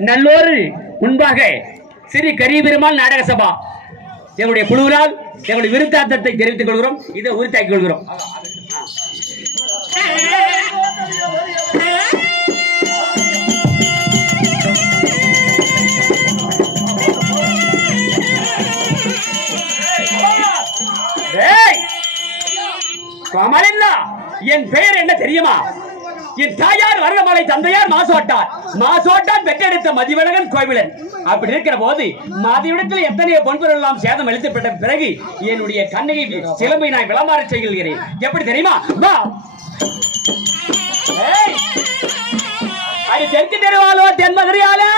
நல்லோரு முன்பாக ஸ்ரீ கரியபெருமாள் நாடக சபா எங்களுடைய குழுவினால் எங்களுடைய விருத்தாந்தத்தை தெரிவித்துக் கொள்கிறோம். இதை உறுத்தாக்கிக் கொள்கிறோம். என் பெயர் என்ன தெரியுமா? என் தாயார் வரதமலை, தந்தையார் மாசோட்டார். மாசோட்டான் பெற்றெடுத்த மதிவழகன் கோவிலன். அப்படி இருக்கிற போது மதிவிடத்தில் எத்தனையோ பொன்பொருள் எல்லாம் சேதம் அளிக்கப்பட்ட பிறகு என்னுடைய கண்ணகி சிலம்பை நான் விளம்பர செய்கிறேன். எப்படி தெரியுமா? அது தெற்கு தெருவாலோ தென்மதுரையாலே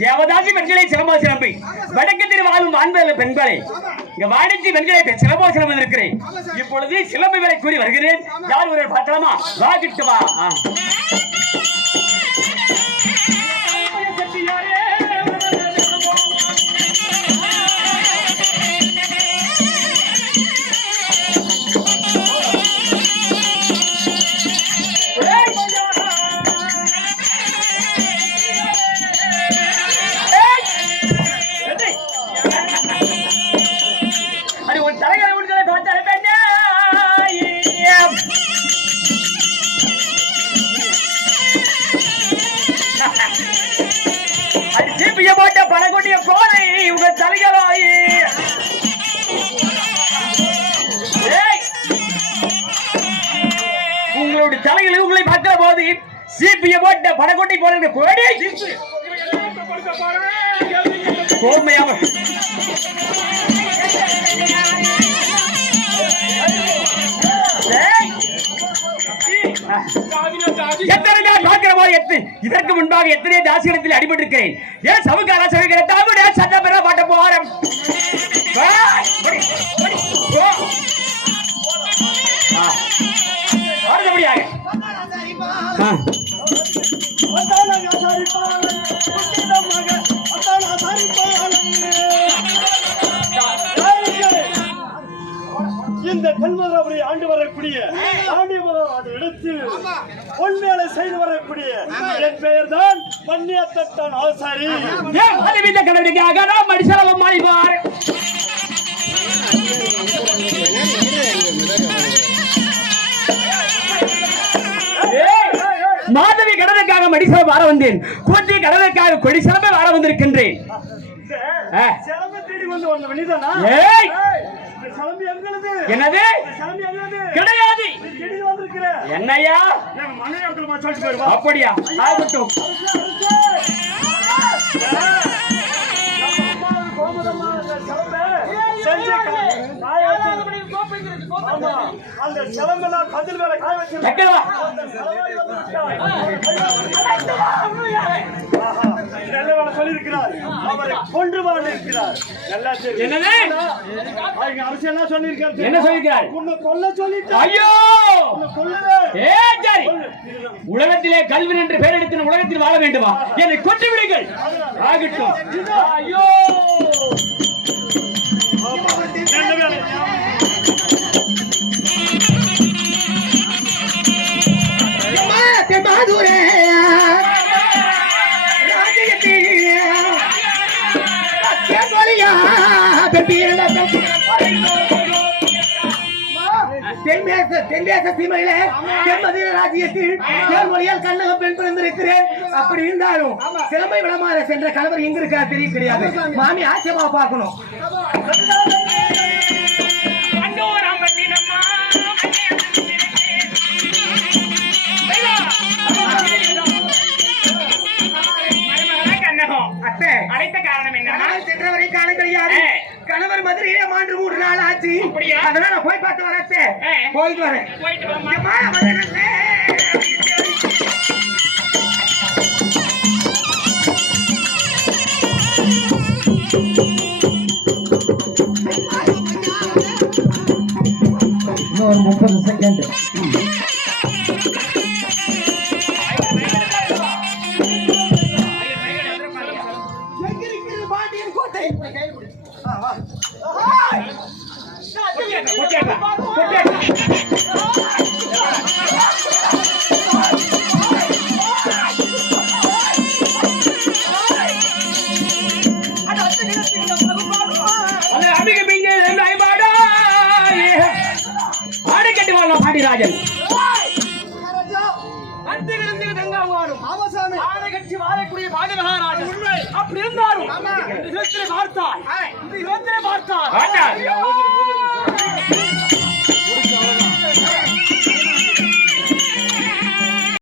தேவதாசி பெண்களை சிலம்போ சிலம்பி, வடக்கு திரு வாழும் ஆண்கள் பெண்களை இங்க வாடிச்சு பெண்களை சிலம்போ சிலம்பம் இருக்கிறேன். இப்பொழுது சிலம்பு வரை கூறி வருகிறேன். யார் ஒரு பார்க்கலாமா? வாகிட்டு வா. உங்களுடைய தலையில் உங்களை பார்க்கிற போது சீப்பிய போட்ட படகோட்டை போற கோடி கோமையாக இதற்கு முன்பாக எத்தனை தாசியத்தில் அடிபட்டிருக்கிறேன். ஏன் சவுக்கார சவுக்கிற தாமுடைய சட்டம் பெற பாட்ட போறேன். இந்த தென்மதுரை ஆண்டு வரக்கூடிய இடத்தில் பொன்மேலை செய்து வரக்கூடிய என் பெயர் தான் பன்னியத்தட்டான் ஆசாரி. கடவுளுக்காக நாம் மடிசலம் மாறிவார். மாதவி கடனுக்காக மடிசலம் வார வந்தேன். கூட்டி கடனுக்காக கொடி சிலம்பை வார வந்திருக்கின்றேன். என்னது கிடையாது. என்னையா அப்படியா? ஆகட்டும். அந்த சிலம்பெல்லாம் கதில் வேலை காய வச்சு சொல்லியிருக்கிறார். அவரை கொன்று வாழ்ந்திருக்கிறார். என்னது அரசியல் என்ன சொல்லியிருக்காரு? என்ன சொல்லியிருக்கார்? உன்னை கொல்ல சொல்லிட்டார். ஐயோ உலகத்திலே கல்வி என்று பெயர் எடுத்து உலகத்தில் வாழ வேண்டுமா? என்னை கொண்டு விடுங்கள். ஆகட்டும். ஐயோ தென்தேச சீமையில தென்மதிய ராஜ்யத்தில் தேர்மொழியால் கண்ணக பெண் பிறந்திருக்கிறேன். அப்படி இருந்தாலும் சிலம்பை விளமாற சென்ற கணவர் எங்க இருக்கா தெரிய கிடையாது. மாமி ஆச்சரியமா பார்க்கணும். அழைத்த காரணம் என்ன? சென்றவரை காண கிடையாது. கணவர் மதுரையில 3 நாள் ஆச்சு. அதனால போய் பார்த்து வரேன். போயிட்டு வரேன். இன்னும் ஒரு 30 செகண்ட். ராஜன் வாழக்கூடிய பாண்டி மகாராஜன் அப்படி இருந்தாலும் பார்த்தாய் ஆண்டாள்.